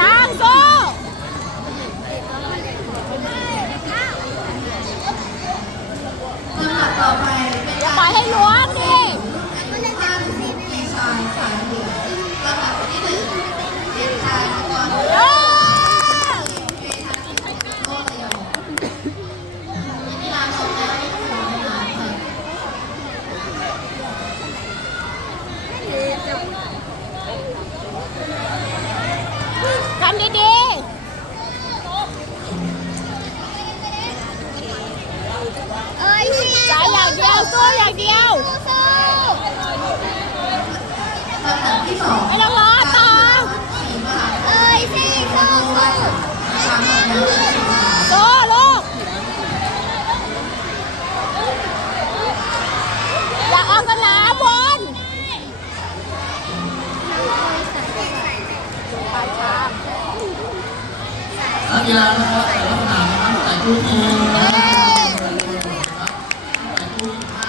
ตางค์สู้ลำดับต่อไปเป็นอย่าปล่อยให้ล้วงดิำดับที่หนึ่งเด็กชายกรเออเวทันโตระยองกีฬาชมแล้วขอให้นานค่ะกันดีๆเอ้ยใจอย่างเดียวสู้อย่างเดียวสู้ลำดับที่สองไม่ต้องรอต่อสีมหาเอ้ยสิสู้วิทยาลัยชามของเราสู้ลูกอย่าออกส นักกีฬานะครับแต่ละสนามนะครับใส่ชุดทีมนะครับ